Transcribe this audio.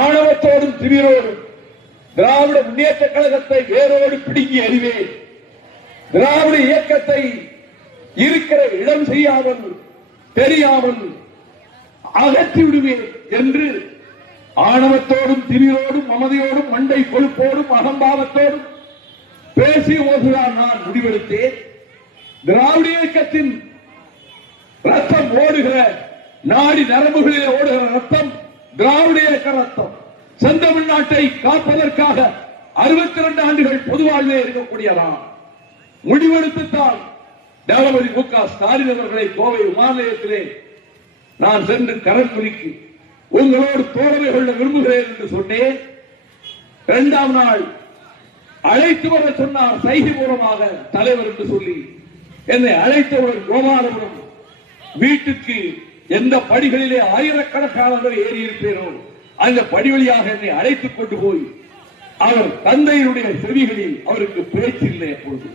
ஆணவத்தோடும் திமிரோடும் திராவிட முன்னேற்ற கழகத்தை வேரோடு பிடுங்கி அறிவேன். திராவிட இயக்கத்தை இருக்கிற இடம் செய்யாமல் தெரியாமல் அகற்றி விடுவேன் என்று ஆணவத்தோடும் திமிரோடும் மமதையோடும் மண்டை கொழுப்போடும் அகம்பாவத்தோடும் பேசி ஓதுதான் நான் முடிவெடுத்தேன். திராவிட இயக்கத்தின் ரத்தம் ஓடுகிற நாடி நரம்புகளில் ஓடுகிற ரத்தம் திராவிட இயக்க ரத்தம். செந்தமிழ்நாட்டை காப்பதற்காக 62 ஆண்டுகள் பொது வாழ்வே இருக்கக்கூடியதான் முடிவெடுத்துத்தான் தளபதி மு.க. ஸ்டாலின் அவர்களை கோவை விமான நிலையத்திலே நான் சென்று கரம் குலுக்கி உங்களோடு தோழமை கொள்ள விரும்புகிறேன் என்று சொன்னேன். 2ஆம் நாள் அழைத்து வர சொன்னார் சைகை மூலமாக தலைவர் என்று சொல்லி என்னை அழைத்தவர் கோபாலபுரம் வீட்டுக்கு எந்த படிகளிலே ஆயிரக்கணக்கானவர்கள் ஏறி இருப்பேனோ அந்த படி வழியாக என்னை அழைத்துக் கொண்டு போய் அவர் தந்தையினுடைய செவிகளில் அவருக்கு பேச்சு இல்லை. அப்பொழுது